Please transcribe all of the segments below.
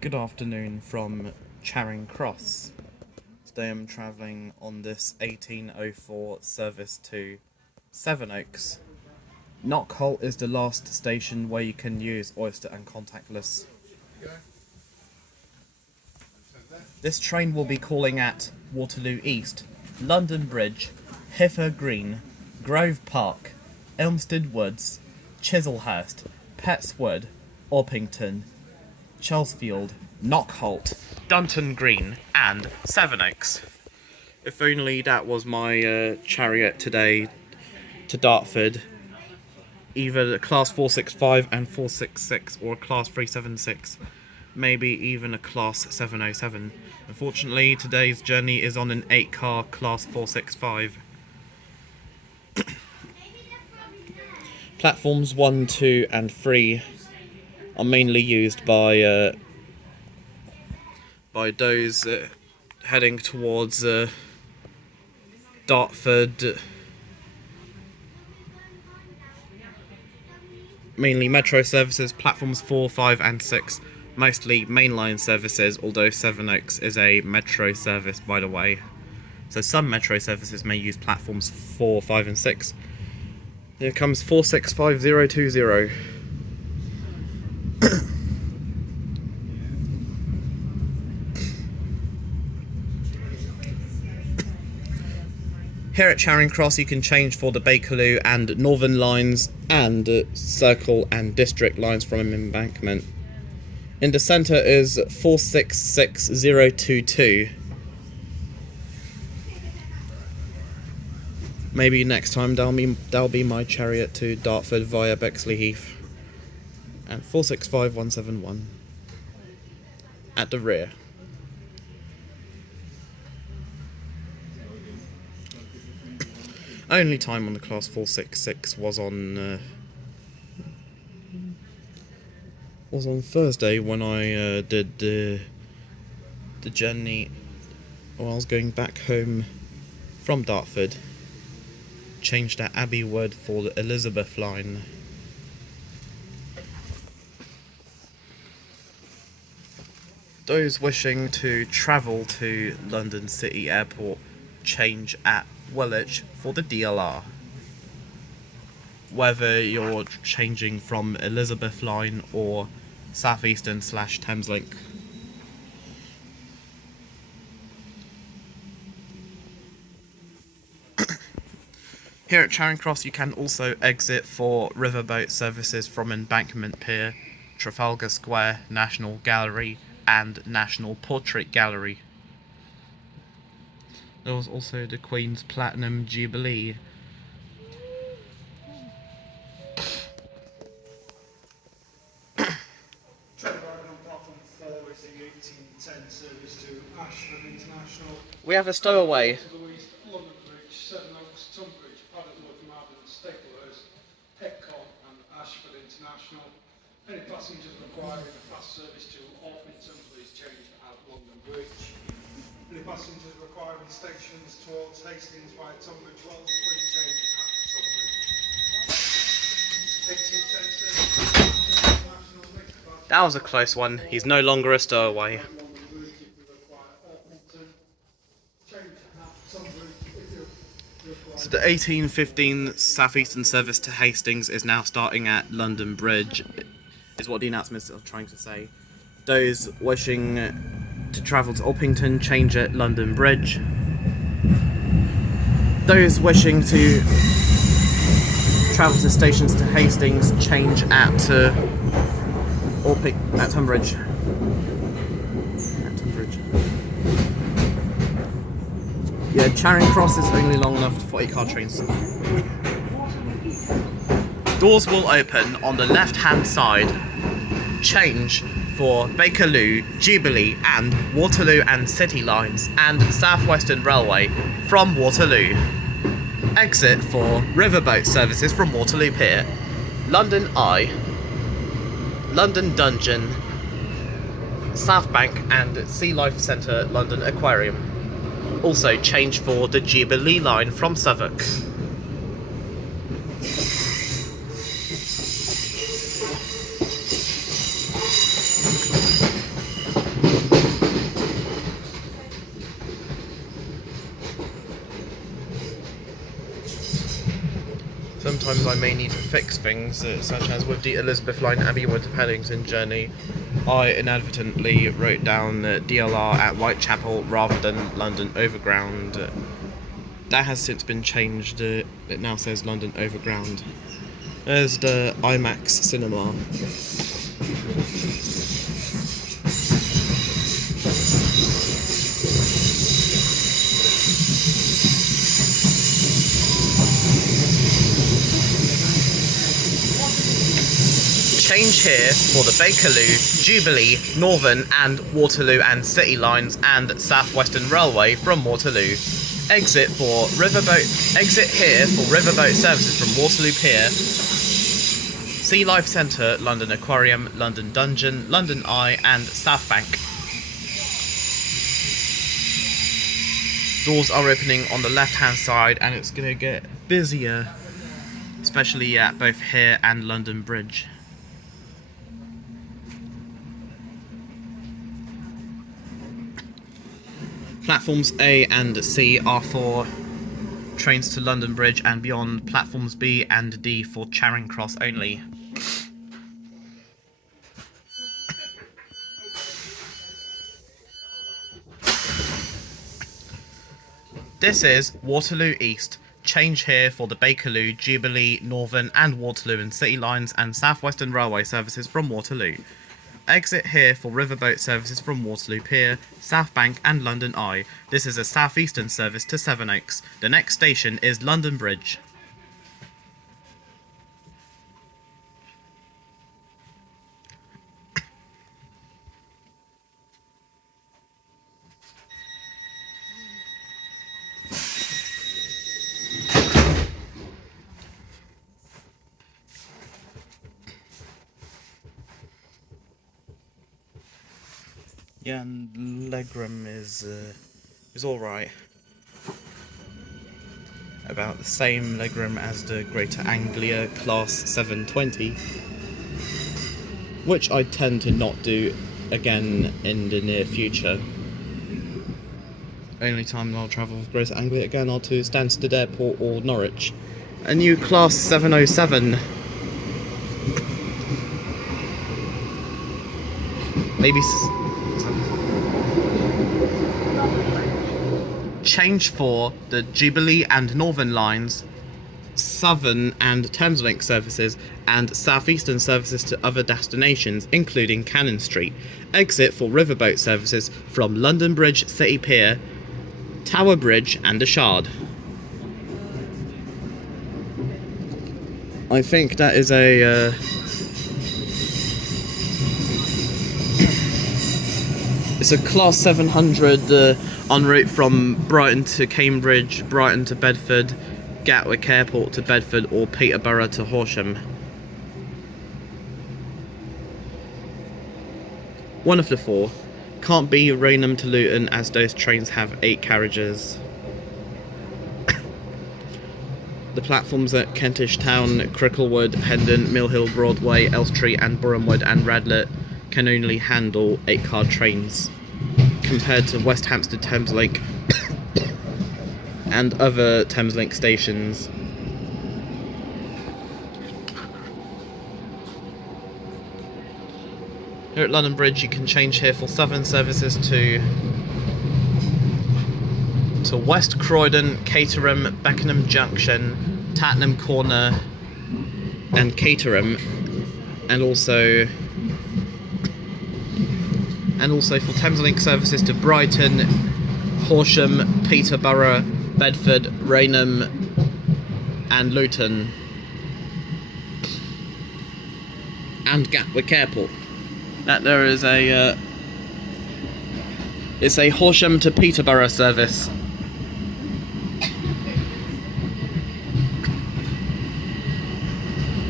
Good afternoon from Charing Cross. Today I'm travelling on this 1804 service to Sevenoaks. Knockholt is the last station where you can use Oyster and contactless. This train will be calling at Waterloo East, London Bridge, Hither Green, Grove Park, Elmstead Woods, Chislehurst, Wood, Orpington, Chelsfield, Knockholt, Dunton Green, and Sevenoaks. If only that was my chariot today to Dartford. Either class 465 and 466 or class 376. Maybe even a class 707. Unfortunately, today's journey is on an 8-car class 465. Platforms 1, 2 and 3 are mainly used by those heading towards Dartford. Mainly metro services, platforms 4, 5 and 6. Mostly mainline services, although Sevenoaks is a metro service, by the way. So some metro services may use platforms 4, 5 and 6. Here comes 465020. Here at Charing Cross you can change for the Bakerloo and Northern lines and Circle and District lines from Embankment. In the centre is 466022. Maybe next time that'll be my chariot to Dartford via Bexley Heath. And 465171 at the rear. Only time on the class 466 was on Thursday when I did the journey while I was going back home from Dartford. Changed at Abbey Wood for the Elizabeth line. Those wishing to travel to London City Airport change at Woolwich for the DLR. Whether you're changing from Elizabeth line or Southeastern / Thameslink. Here at Charing Cross you can also exit for Riverboat services from Embankment Pier, Trafalgar Square, National Gallery and National Portrait Gallery. There was also the Queen's Platinum Jubilee. We have a stowaway. Waterloo East, London Bridge, Sevenoaks, Sundridge, Northern, Staplehurst, Headcon and Ashford International. Any passengers requiring a fast service to Orpington, please change at London Bridge. Any passengers requiring stations towards Hastings via Tunbridge Wells, please change at Tunbridge. That was a close one. He's no longer a stowaway. So the 1815 Southeastern service to Hastings is now starting at London Bridge, is what the announcements are trying to say. Those wishing to travel to Orpington change at London Bridge. Those wishing to travel to stations to Hastings change at Tunbridge. Yeah, Charing Cross is only long enough for 8-car trains. Doors will open on the left-hand side. Change for Bakerloo, Jubilee and Waterloo and City lines and Southeastern Railway from Waterloo. Exit for Riverboat services from Waterloo Pier, London Eye, London Dungeon, South Bank and Sea Life Centre London Aquarium. Also change for the Jubilee line from Southwark. sometimes I may need to fix things, such as with the Elizabeth Line Abbeywood to Paddington journey, I inadvertently wrote down DLR at Whitechapel rather than London Overground. That has since been changed, it now says London Overground. There's the IMAX cinema. Change here for the Bakerloo, Jubilee, Northern and Waterloo and City lines and Southwestern Railway from Waterloo. Exit here for Riverboat services from Waterloo Pier, Sea Life Centre, London Aquarium, London Dungeon, London Eye and Southbank. Doors are opening on the left hand side and it's going to get busier, especially at both here and London Bridge. Platforms A and C are for trains to London Bridge and beyond. Platforms B and D for Charing Cross only. This is Waterloo East. Change here for the Bakerloo, Jubilee, Northern and Waterloo and City lines and Southwestern Railway services from Waterloo. Exit here for Riverboat services from Waterloo Pier, Southbank and London Eye. This is a Southeastern service to Sevenoaks. The next station is London Bridge. Yeah, and legroom is alright. About the same legroom as the Greater Anglia Class 720, which I tend to not do again in the near future. Only time I'll travel with Greater Anglia again are to Stansted Airport or Norwich. A new Class 707. Maybe change for the Jubilee and Northern lines, Southern and Thameslink services, and Southeastern services to other destinations, including Cannon Street. Exit for Riverboat services from London Bridge City Pier, Tower Bridge and the Shard. I think that is a it's a Class 700 en route from Brighton to Cambridge, Brighton to Bedford, Gatwick Airport to Bedford or Peterborough to Horsham. One of the four. Can't be Rainham to Luton as those trains have 8 carriages. The platforms at Kentish Town, Cricklewood, Hendon, Mill Hill, Broadway, Elstree and Bournemouth and Radlett can only handle 8-car trains, compared to West Hampstead Thameslink and other Thameslink stations. Here at London Bridge you can change here for Southern services to West Croydon, Caterham, Beckenham Junction, Tattenham Corner and Caterham, and also for Thameslink services to Brighton, Horsham, Peterborough, Bedford, Rainham and Luton and Gatwick Airport. That there is it's a Horsham to Peterborough service.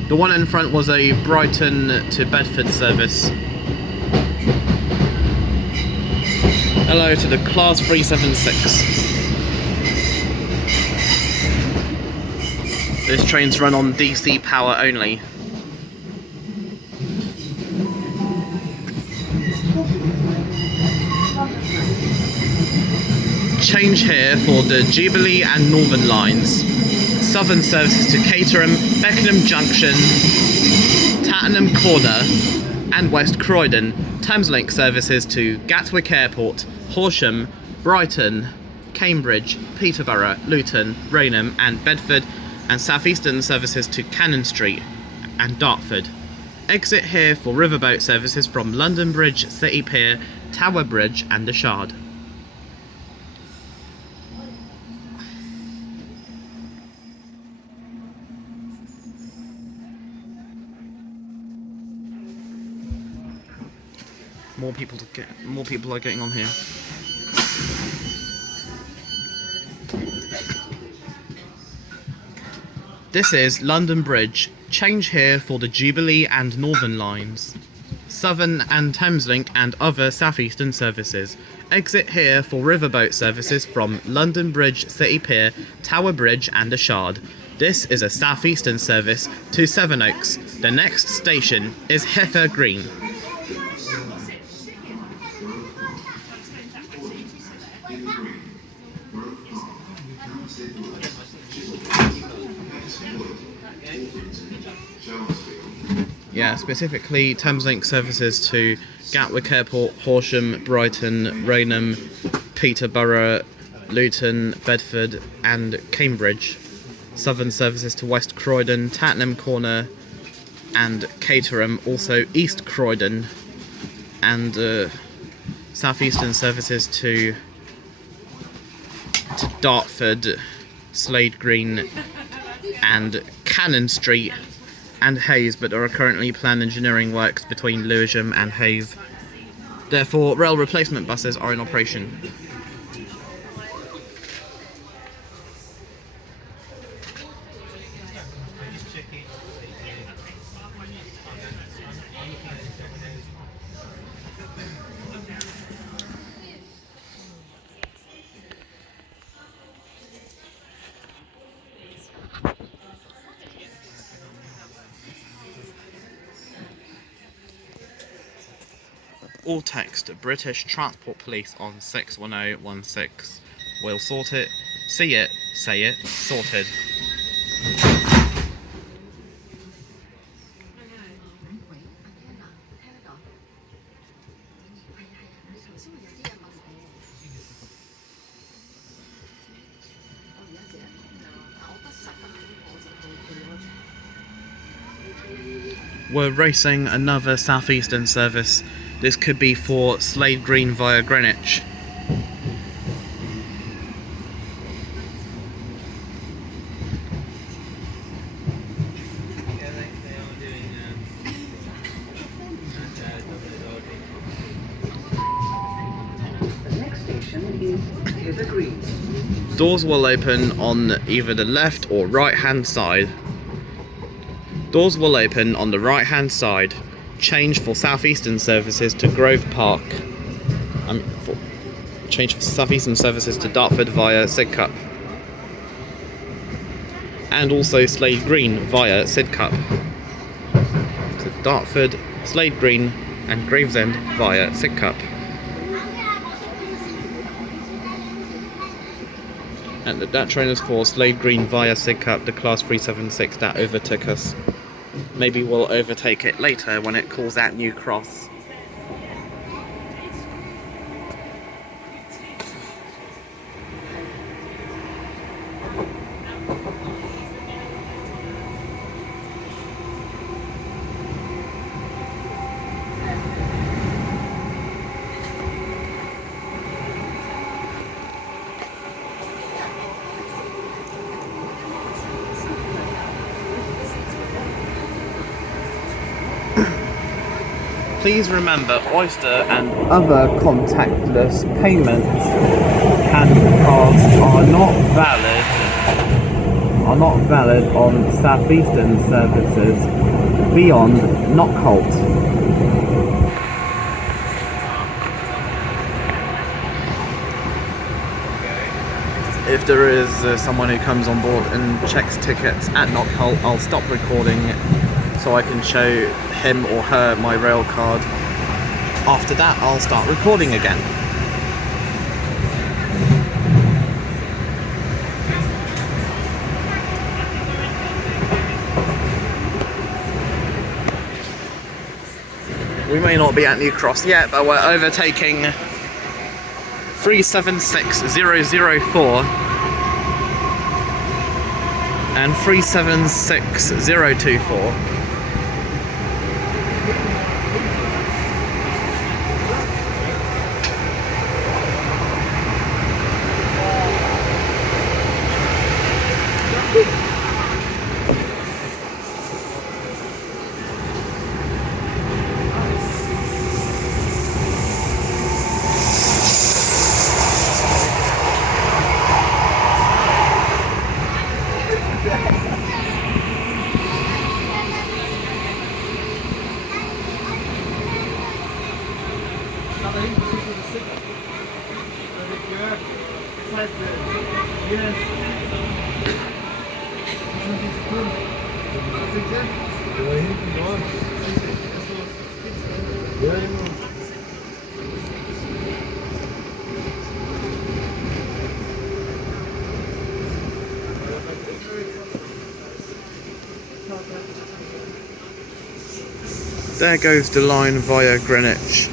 The one in front was a Brighton to Bedford service. Hello to the Class 376. Those trains run on DC power only. Change here for the Jubilee and Northern lines, Southern services to Caterham, Beckenham Junction, Tattenham Corner and West Croydon. Thameslink services to Gatwick Airport, Horsham, Brighton, Cambridge, Peterborough, Luton, Rainham and Bedford, and Southeastern services to Cannon Street and Dartford. Exit here for riverboat services from London Bridge City Pier, Tower Bridge and the Shard. More people are getting on here. This is London Bridge. Change here for the Jubilee and Northern lines. Southern and Thameslink and other Southeastern services. Exit here for riverboat services from London Bridge City Pier, Tower Bridge and the Shard. This is a Southeastern service to Sevenoaks. The next station is Hither Green. Yeah, specifically Thameslink services to Gatwick Airport, Horsham, Brighton, Rainham, Peterborough, Luton, Bedford and Cambridge. Southern services to West Croydon, Tattenham Corner and Caterham, also East Croydon, and Southeastern services to Dartford, Slade Green and Cannon Street and Hayes, but there are currently planned engineering works between Lewisham and Hayes. Therefore, rail replacement buses are in operation. Or text British Transport Police on 61016. We'll sort it, see it, say it, sorted. We're racing another Southeastern service. This could be for Slade Green via Greenwich. The next station is Hither Green. Doors will open on either the left or right hand side. Doors will open on the right hand side. Change for Southeastern services to Grove Park. Change for Southeastern services to Dartford via Sidcup. And also Slade Green via Sidcup. So Dartford, Slade Green and Gravesend via Sidcup. And that train is for Slade Green via Sidcup, the class 376 that overtook us. Maybe we'll overtake it later when it calls out New Cross. Please remember, Oyster and other contactless payments cards are not valid on Southeastern services beyond Knockholt. If there is someone who comes on board and checks tickets at Knockholt, I'll stop recording so I can show him or her my rail card. After that, I'll start recording again. We may not be at New Cross yet, but we're overtaking 376004 and 376024. There goes the line via Greenwich.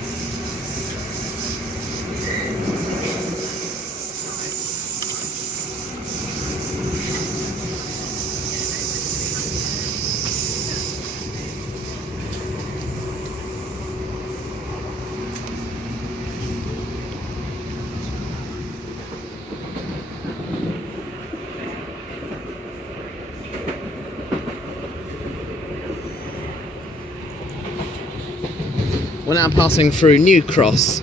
We're now passing through New Cross.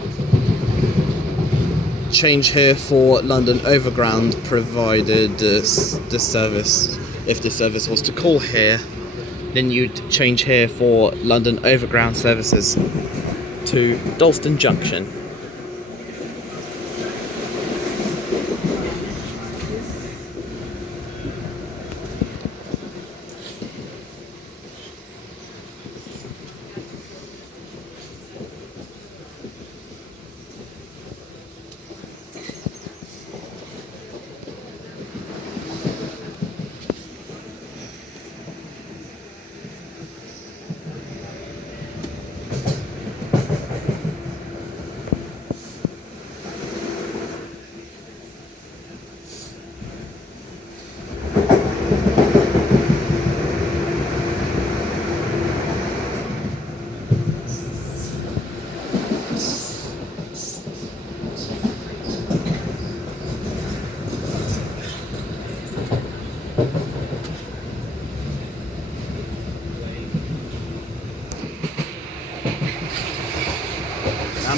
Change here for London Overground, provided the service, if the service was to call here, then you'd change here for London Overground services to Dalston Junction.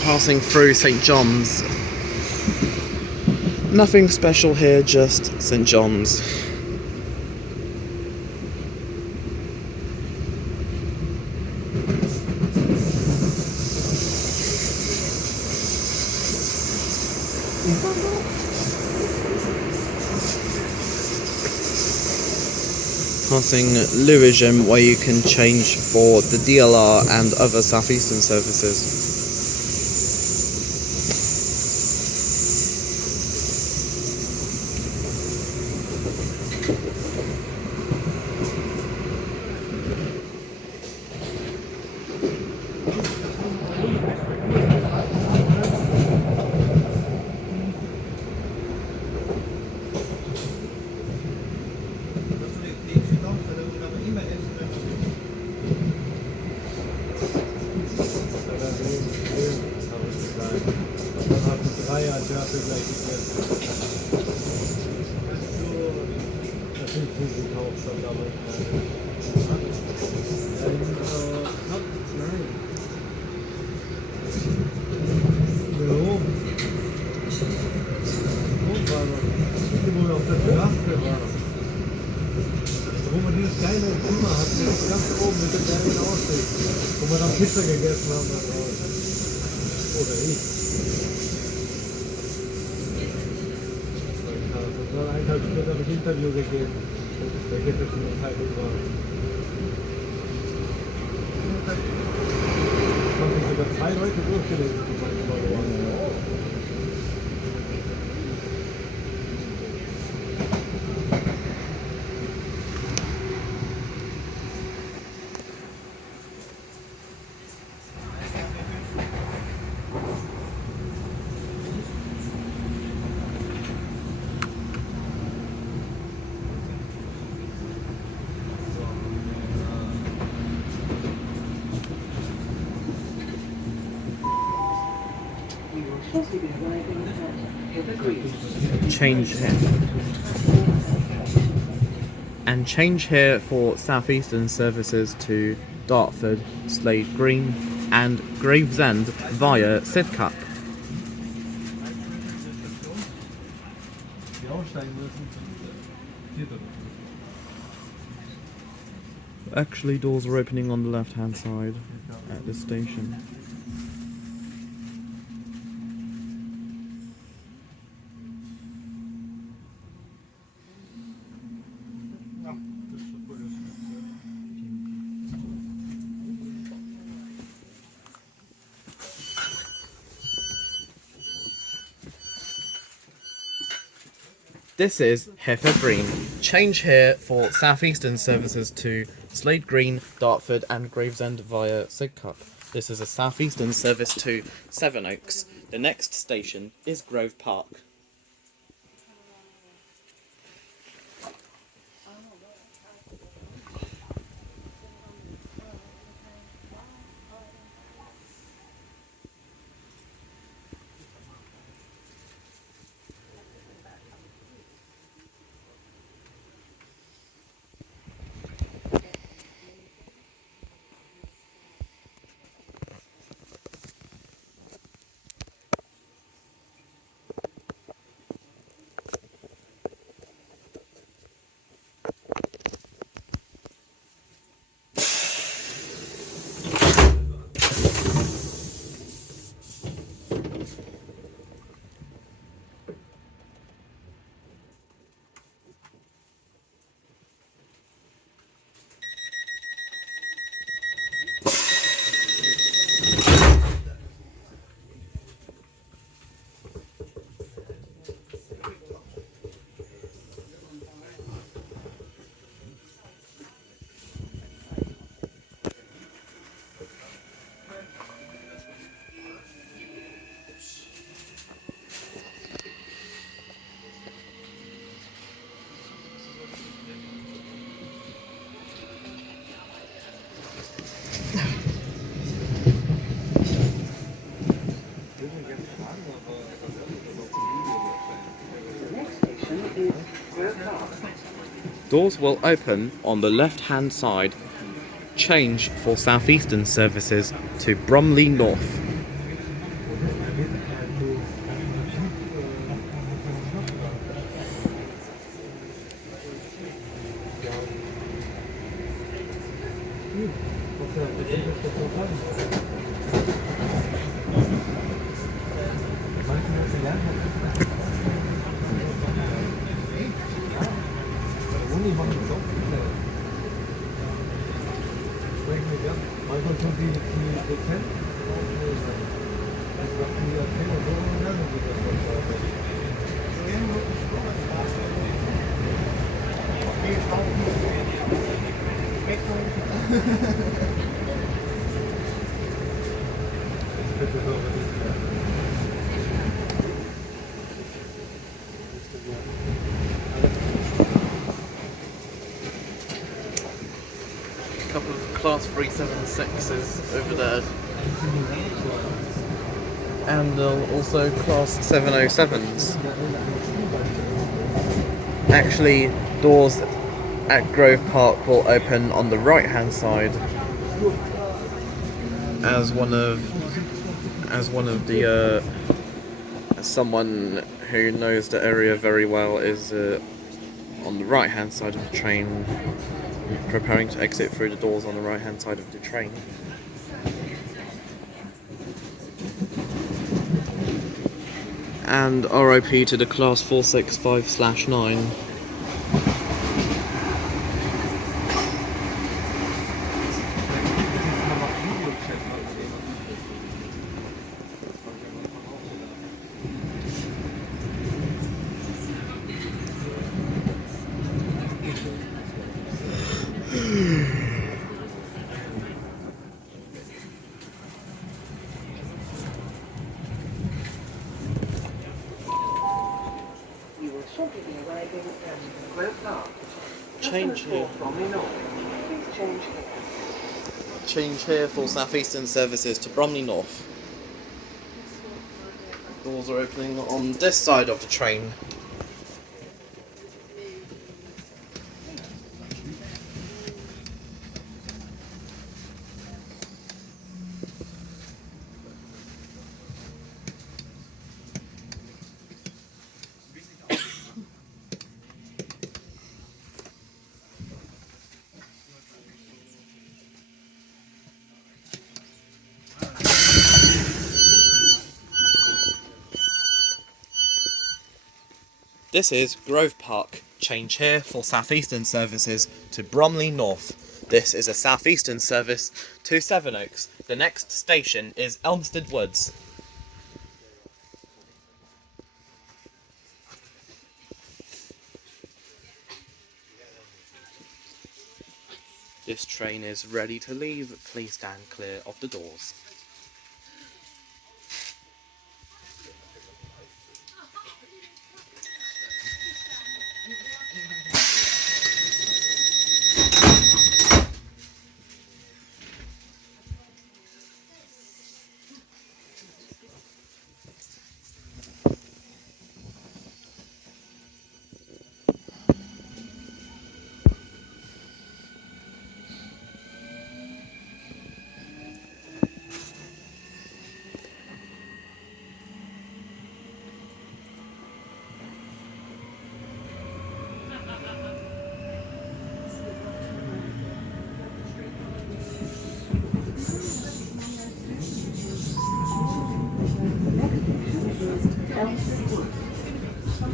Passing through St John's. Nothing special here, just St John's. Passing Lewisham, where you can change for the DLR and other Southeastern services. Pizza gegessen haben da draußen. Oder ich. Das war 1,5 Stunden habe ich Interview gegeben. Der geht jetzt in der Zeitung war. Das haben sich sogar 2 Leute durchgelesen, die manchmal waren. shortly be arriving at Hither Green. Change here. And change here for Southeastern services to Dartford, Slade Green and Gravesend via Sidcup. Die aussteigen müssen, vierte. Actually, doors are opening on the left-hand side at this station. This is Hither Green. Change here for Southeastern services to Slade Green, Dartford and Gravesend via Sidcup. This is a Southeastern service to Sevenoaks. The next station is Grove Park. Doors will open on the left-hand side. Change for Southeastern services to Bromley North. Couple of class 376s over there, and also class 707s. Actually, doors at Grove Park will open on the right hand side, as someone who knows the area very well is on the right hand side of the train, preparing to exit through the doors on the right hand side of the train. And RIP to the class 465/9. Shortly be arriving at Grove Park. Change here. Bromley North. Please change here. Change here for Southeastern services to Bromley North. Doors are opening on this side of the train. This is Grove Park. Change here for Southeastern services to Bromley North. This is a Southeastern service to Sevenoaks. The next station is Elmstead Woods. This train is ready to leave. Please stand clear of the doors.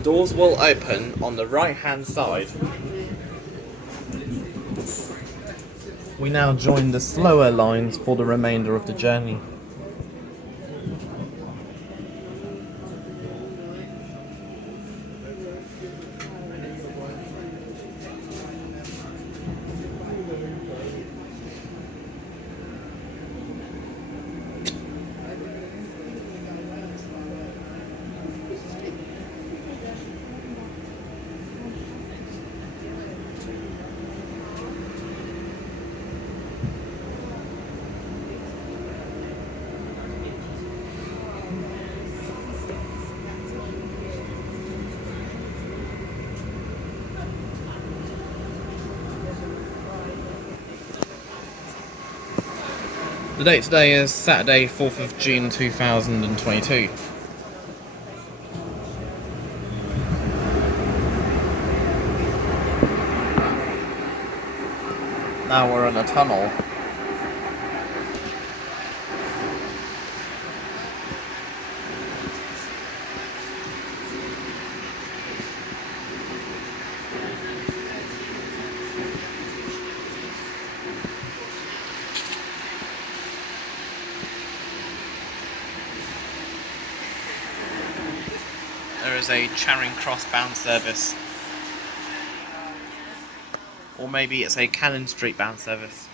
Doors will open on the right hand side. We now join the slower lines for the remainder of the journey. The date today is Saturday, 4th of June 2022. Now we're in a tunnel. There is a Charing Cross bound service. Or maybe it's a Cannon Street bound service.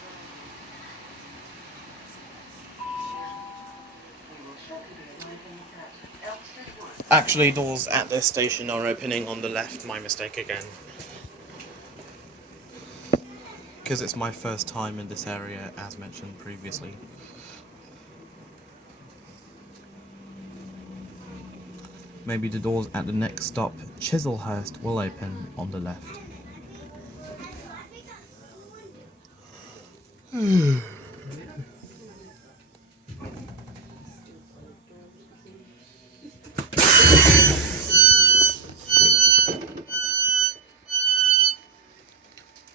Actually, doors at this station are opening on the left, my mistake again. Because it's my first time in this area, as mentioned previously. Maybe the doors at the next stop, Chislehurst, will open on the left.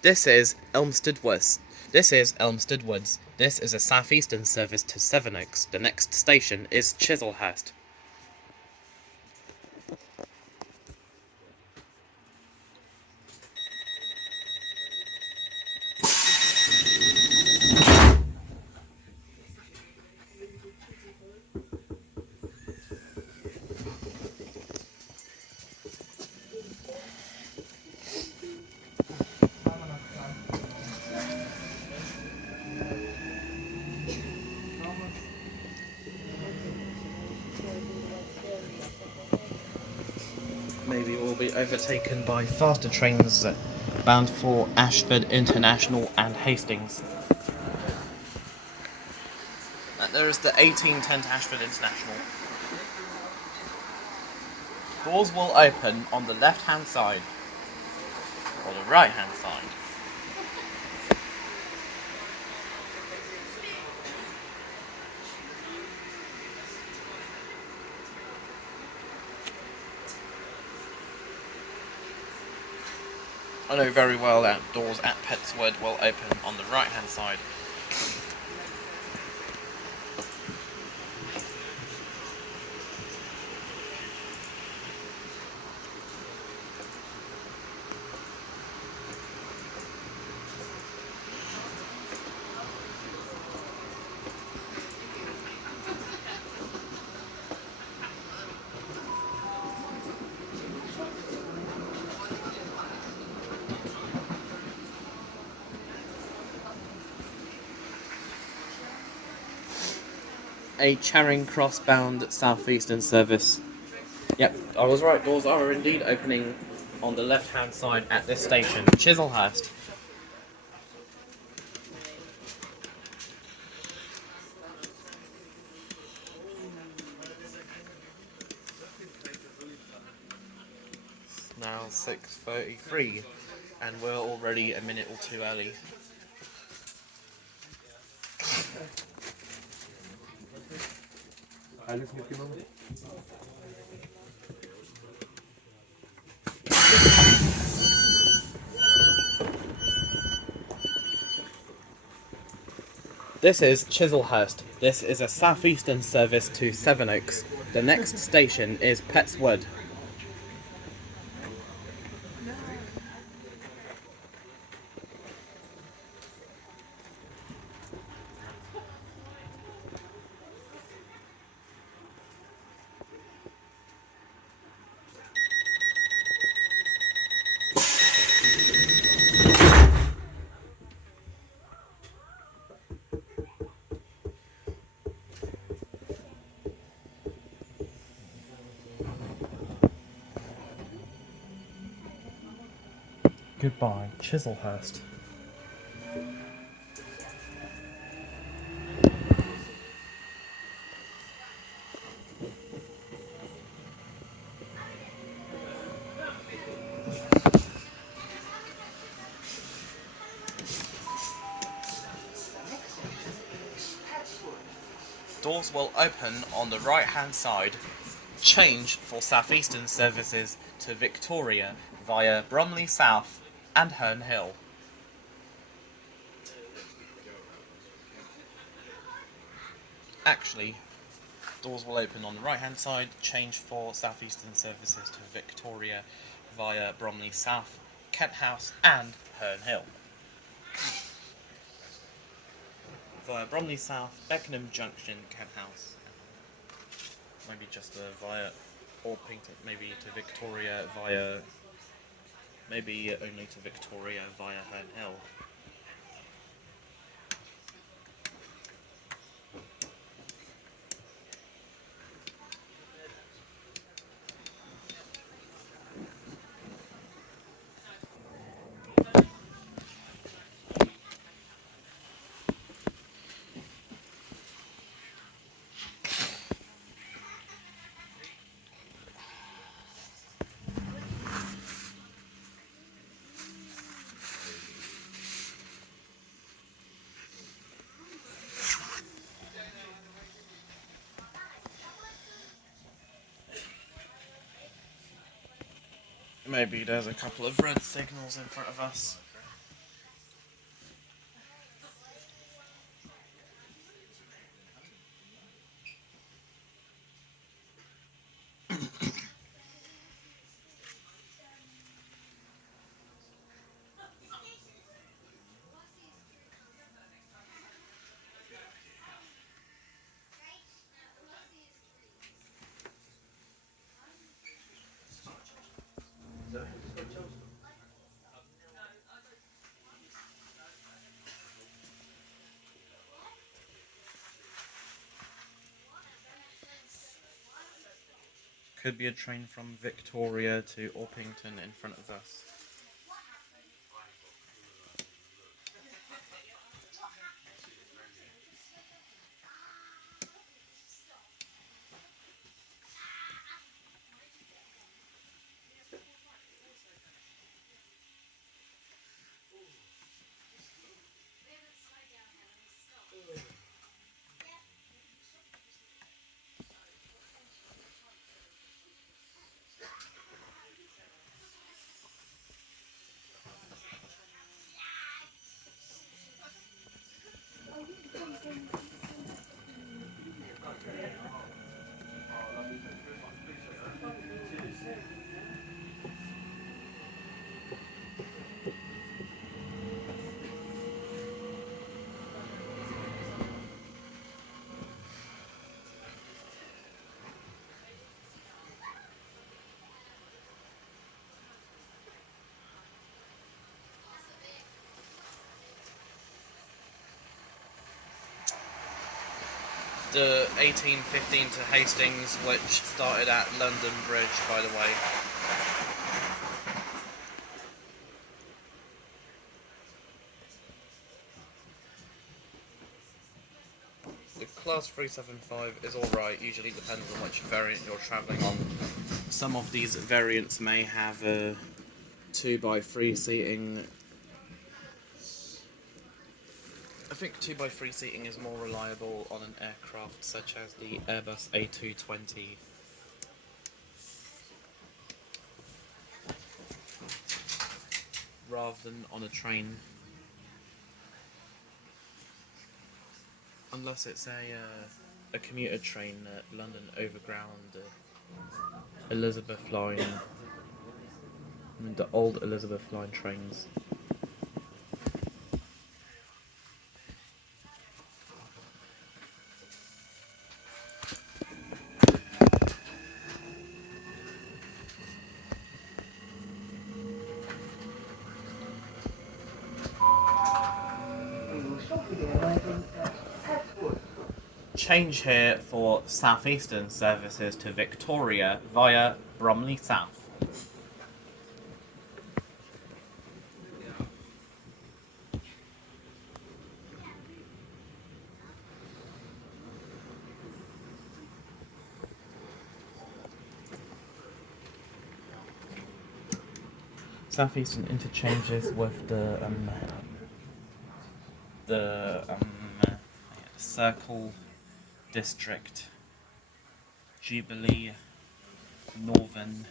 This is Elmstead Woods. This is Elmstead Woods. This is a Southeastern service to Sevenoaks. The next station is Chislehurst. Maybe we'll be overtaken by faster trains bound for Ashford International and Hastings. And there is the 1810 to Ashford International. Doors will open on the left-hand side, or the right-hand side. I know very well that doors at Pettswood will open on the right-hand side. A Charing Cross bound Southeastern service. Yep, I was right, doors are indeed opening on the left-hand side at this station, Chislehurst. It's now 6:33 and we're already a minute or two early. This is Chislehurst. This is a Southeastern service to Sevenoaks. The next station is Pettswood. Goodbye, Chislehurst. Doors will open on the right-hand side. Change for Southeastern services to Victoria via Bromley South and Herne Hill. Actually, doors will open on the right-hand side. Change for Southeastern services to Victoria via Bromley South, Kent House and Herne Hill. Via Bromley South, Beckenham Junction, Kent House. Maybe just via Orpington, maybe to Victoria via... Maybe only to Victoria via Herne Hill. Maybe there's a couple of red signals in front of us. Could be a train from Victoria to Orpington in front of us. the 1815 to Hastings, which started at London Bridge, by the way. The Class 375 is alright, usually depends on which variant you're travelling on. Some of these variants may have a 2x3 seating. I think 2x3 seating is more reliable on an aircraft such as the Airbus A220. Rather than on a train. Unless it's a commuter train, London Overground, Elizabeth Line, and the old Elizabeth Line trains. Change here for Southeastern services to Victoria via Bromley South. Southeastern interchanges with the Circle District, Jubilee, Northern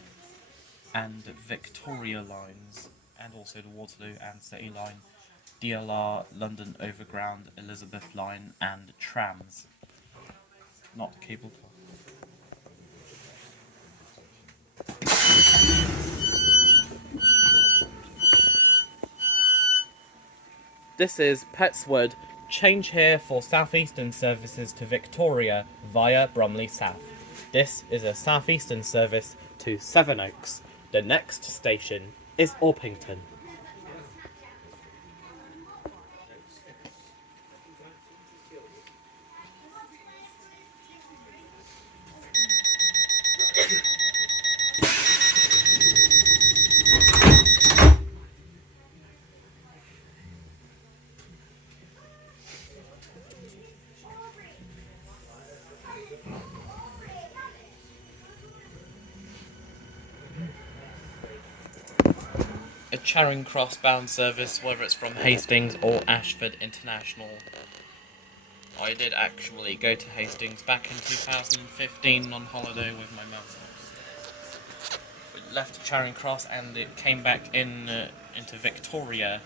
and Victoria lines, and also the Waterloo and City line, DLR, London Overground, Elizabeth line and trams. Not cable car. This is Petswood. Change here for Southeastern services to Victoria via Bromley South. This is a Southeastern service to Sevenoaks. The next station is Orpington. A Charing Cross bound service, whether it's from Hastings or Ashford International. I did actually go to Hastings back in 2015 on holiday with my mum. We left Charing Cross and it came back into Victoria.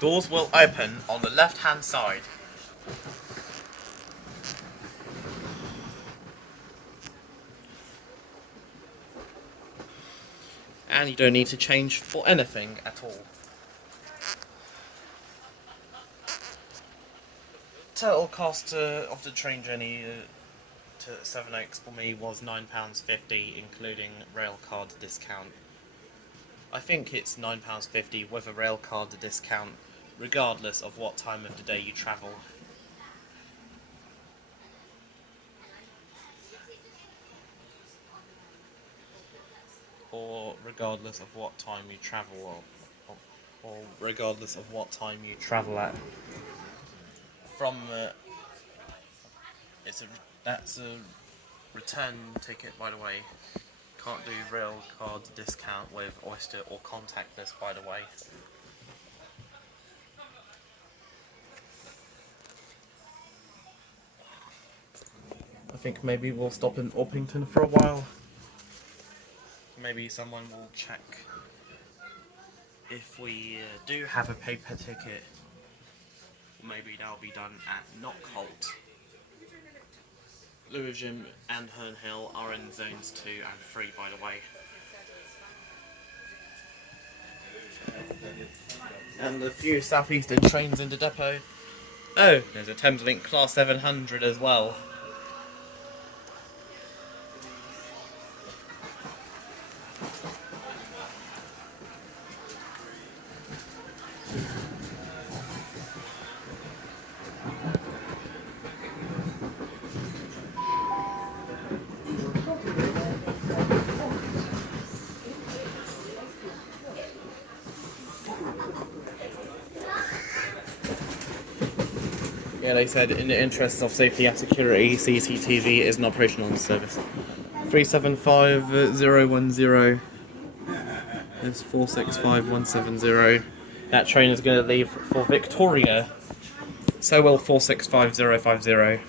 Doors will open on the left hand side. And you don't need to change for anything at all. Total cost of the train journey to Sevenoaks for me was £9.50, including railcard discount. I think it's £9.50 with a railcard discount, regardless of what time of the day you travel. Or regardless of what time you travel, or regardless of what time you travel at. From that's a return ticket, by the way. Can't do rail card discount with Oyster or contactless, by the way. I think maybe we'll stop in Orpington for a while. Maybe someone will check if we do have a paper ticket. Maybe that'll be done at Knockholt. Lewisham and Herne Hill are in zones 2 and 3, by the way. And a few Southeastern trains in the depot. Oh, there's a Thameslink Class 700 as well. Yeah, they said in the interests of safety and security, CCTV is not operational in the service. 375010 is 465170. That train is going to leave for Victoria. So will 465050.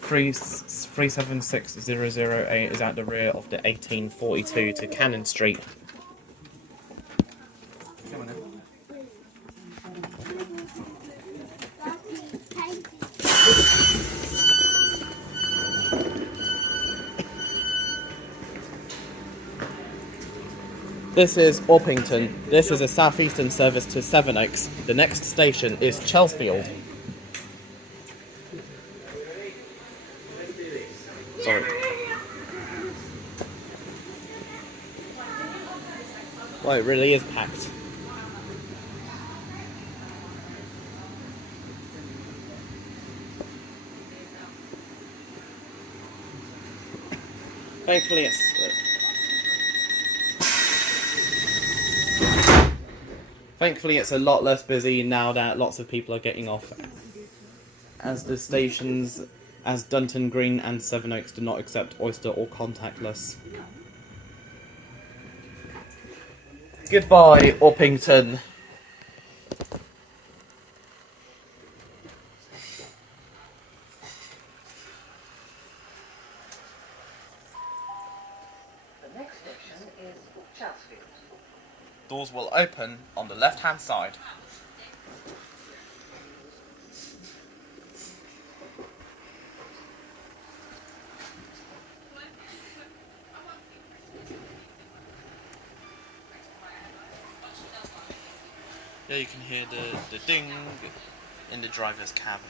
Three 376008 is at the rear of the 1842 to Cannon Street. Come on in. This is Orpington. This is a Southeastern service to Sevenoaks. The next station is Chelsfield. Sorry. Well, it really is packed. Thankfully it's a lot less busy now that lots of people are getting off, as the stations as Dunton Green and Sevenoaks do not accept Oyster or contactless. Goodbye, Orpington. The next station is Chelsfield. Doors will open on the left-hand side. Yeah, you can hear the ding in the driver's cab.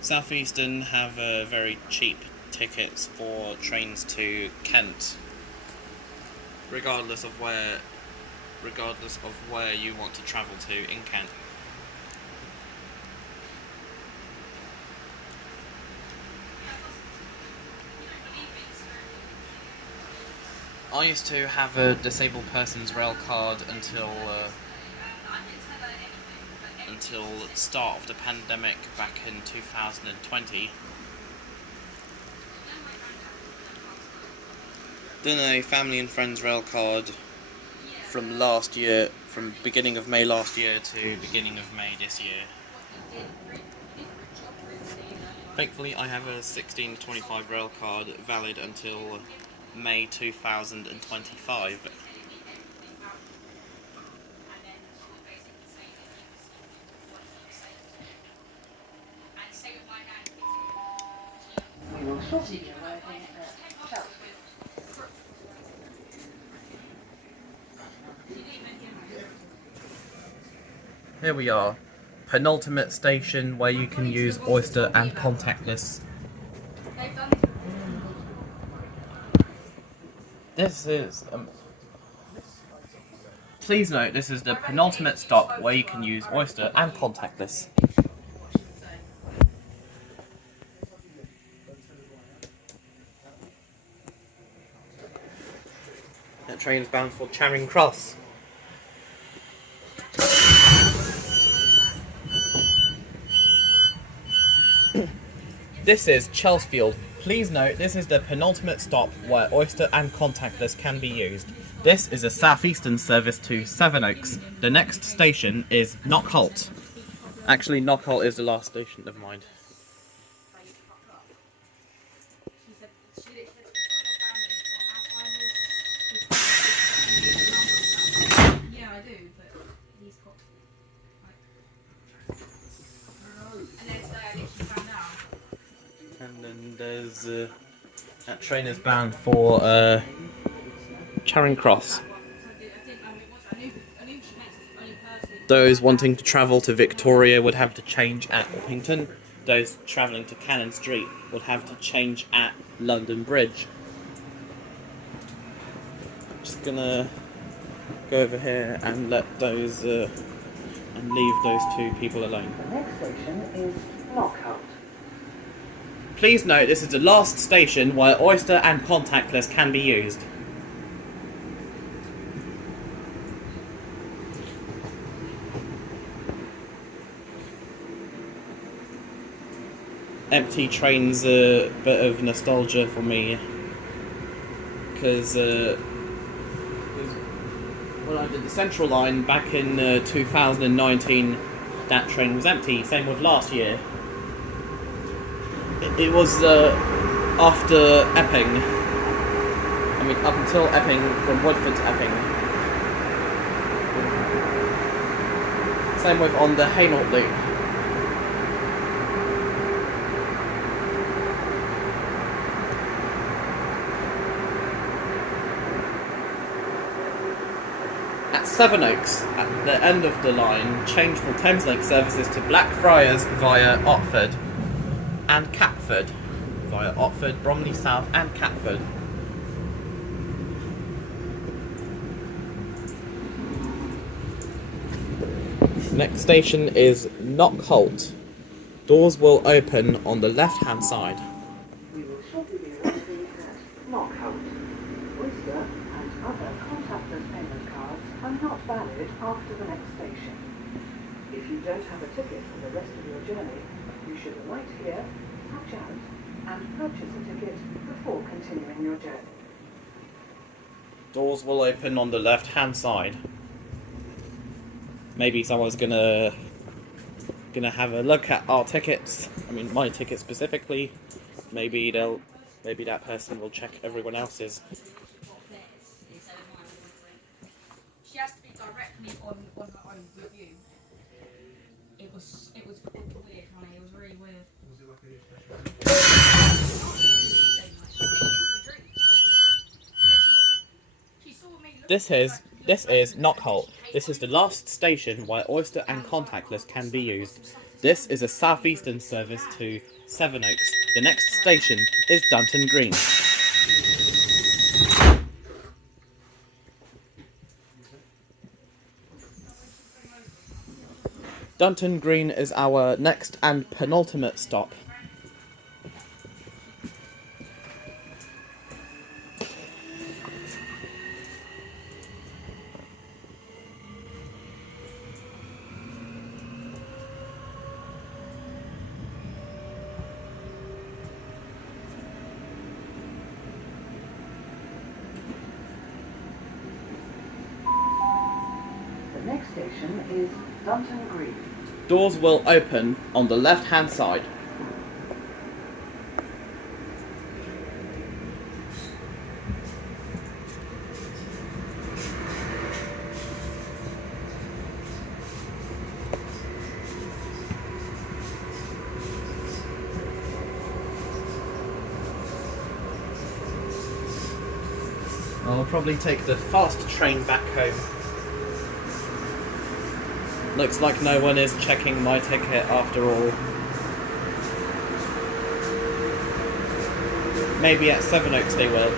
Southeastern have very cheap tickets for trains to Kent, regardless of where you want to travel to in Kent. I used to have a disabled person's rail card until the start of the pandemic back in 2020. Then a family and friends rail card from last year, from beginning of May last year to beginning of May this year. Thankfully I have a 1625 rail card valid until May 2025. We will shortly be arriving at Chelsfield. Here we are, penultimate station where you can use Oyster and contactless. This is please note, this is the penultimate stop where you can use Oyster and contactless. That train is bound for Charing Cross. This is Chelsfield. Please note, this is the penultimate stop where Oyster and contactless can be used. This is a Southeastern service to Sevenoaks. The next station is Knockholt. Actually, Knockholt is the last station, never mind. Yeah, I do, but he's got and then today I literally found out. And then there's that train is bound for Charing Cross. Those wanting to travel to Victoria would have to change at Orpington. those travelling to Cannon Street would have to change at London Bridge. Just gonna go over here and let those and leave those two people alone. The next station is Knockholt. Please note this is the last station where Oyster and contactless can be used. Empty train's a bit of nostalgia for me, because when I did the Central Line back in 2019, that train was empty. Same with last year. It was after Epping. I mean, up until Epping, from Woodford to Epping. Same with on the Hainault loop. At Sevenoaks, at the end of the line, changed from Thameslink services to Blackfriars via Otford and Catford, via Otford, Bromley South and Catford. Next station is Knockholt. Doors will open on the left-hand side. We will shortly be arriving at Knockholt. Oyster and other contactless payment cards are not valid after the next station. If you don't have a ticket for the rest of your journey, you should alight here, hatch out, and purchase a ticket before continuing your journey. Doors will open on the left-hand side. Maybe someone's gonna have a look at our tickets. I mean, my ticket specifically. Maybe that person will check everyone else's. She has to be directly on her own with you. It was fucking weird, honey. It was really weird. This is Knockholt. This is the last station where Oyster and contactless can be used. This is a Southeastern service to Sevenoaks. The next station is Dunton Green. Dunton Green is our next and penultimate stop. The next station is Dunton Green. Doors will open on the left-hand side. I'll probably take the fast train back home. Looks like no one is checking my ticket after all. Maybe at Sevenoaks they will.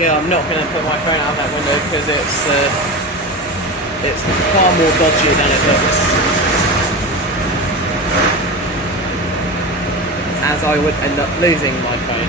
Yeah, I'm not going to put my phone out that window because it's far more dodgy than it looks. As I would end up losing my phone.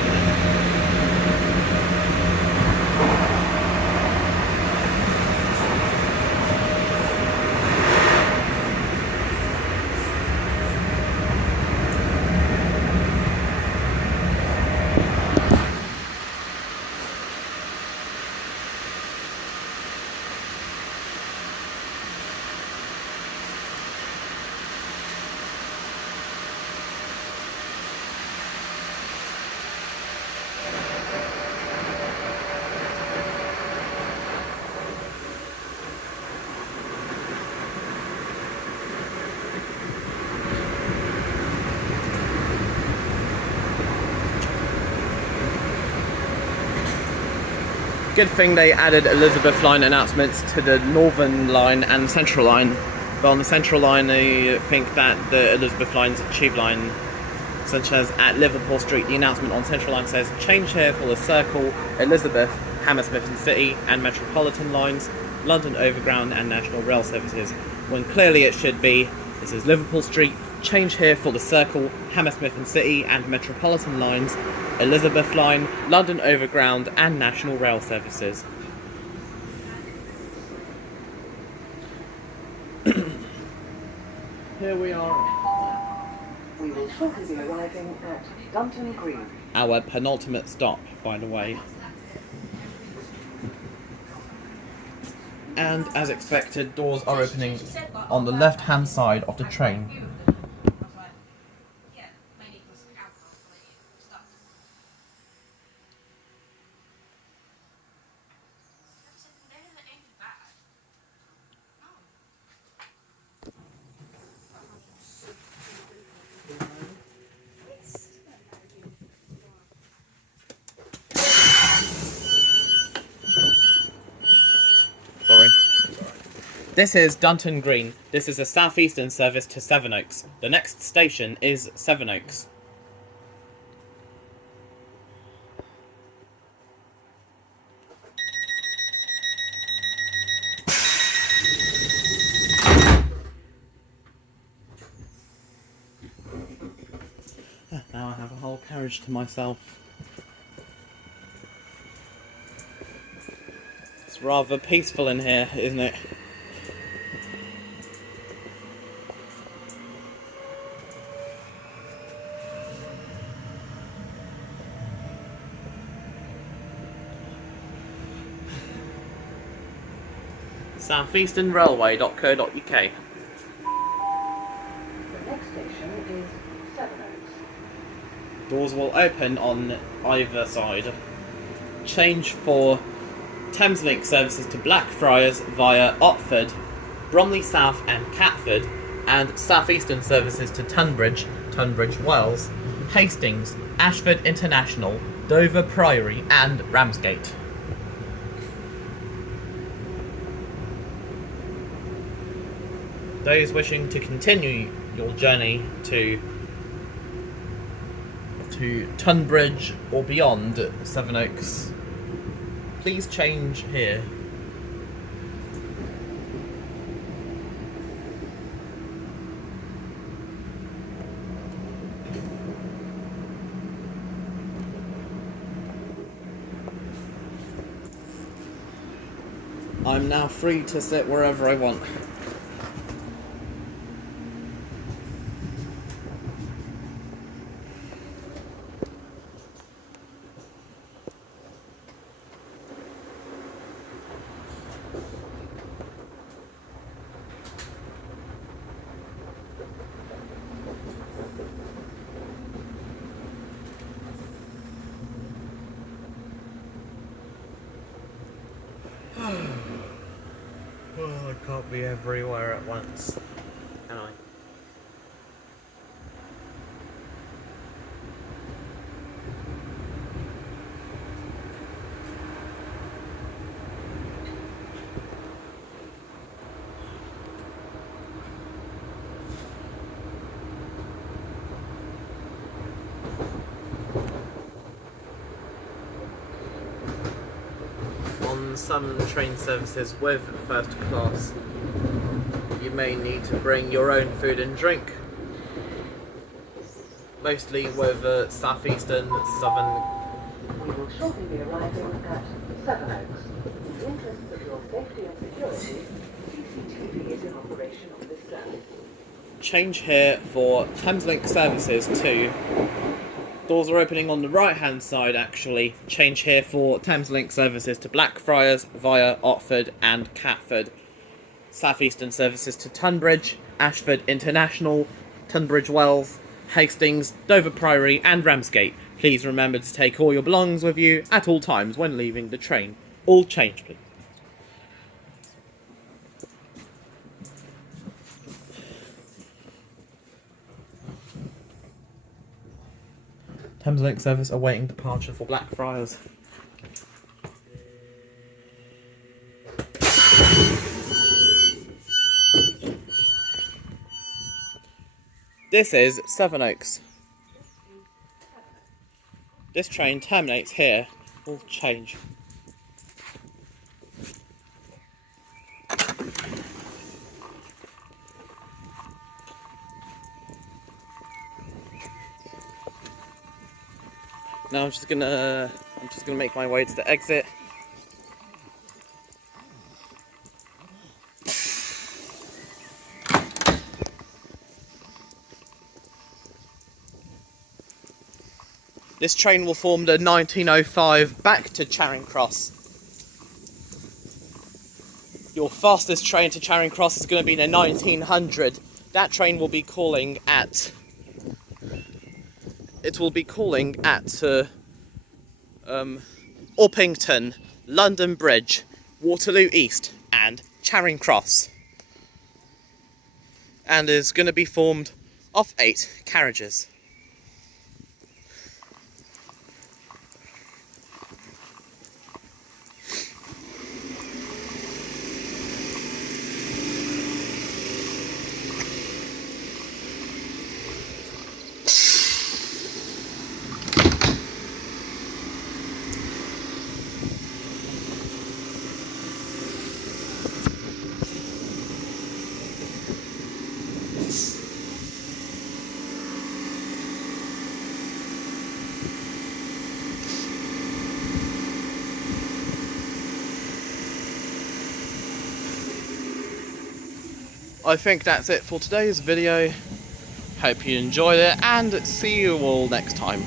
Good thing they added Elizabeth line announcements to the Northern line and Central line. But on the Central line, I think that the Elizabeth line's a tube line, such as at Liverpool Street. The announcement on Central line says change here for the Circle, Elizabeth, Hammersmith and City and Metropolitan lines, London Overground and National Rail services. When clearly it should be, this is Liverpool Street, change here for the Circle, Hammersmith and City and Metropolitan lines, Elizabeth line, London Overground and National Rail services. Here we are. We will shortly be arriving at Dunton Green. Our penultimate stop, by the way. And as expected, doors are opening on the left-hand side of the train. This is Dunton Green. This is a Southeastern service to Sevenoaks. The next station is Sevenoaks. Now I have a whole carriage to myself. It's rather peaceful in here, isn't it? southeasternrailway.co.uk. The next station is Sevenoaks. Doors will open on either side. Change for Thameslink services to Blackfriars via Otford, Bromley South and Catford, and Southeastern services to Tunbridge, Tunbridge Wells, Hastings, Ashford International, Dover Priory and Ramsgate. Those wishing to continue your journey to Tunbridge or beyond Sevenoaks, please change here. I'm now free to sit wherever I want. Well, I can't be everywhere at once, can I? on some train services with first class, you may need to bring your own food and drink. Mostly with Southeastern, Southern. We will shortly be arriving at Sevenoaks. In the interests of your safety and security, CCTV is in operation on this service. Change here for Thameslink services too. Doors are opening on the right hand side actually. Change here for Thameslink services to Blackfriars via Otford and Catford. Southeastern services to Tunbridge, Ashford International, Tunbridge Wells, Hastings, Dover Priory and Ramsgate. Please remember to take all your belongings with you at all times when leaving the train. All change please. Thameslink service awaiting departure for Blackfriars. This is Sevenoaks. This train terminates here. All change. Now I'm just gonna make my way to the exit. This train will form the 1905 back to Charing Cross. Your fastest train to Charing Cross is going to be the 1900. That train will be calling at... It will be calling at Orpington, London Bridge, Waterloo East and Charing Cross. And is going to be formed of 8 carriages. I think that's it for today's video. Hope you enjoyed it and see you all next time.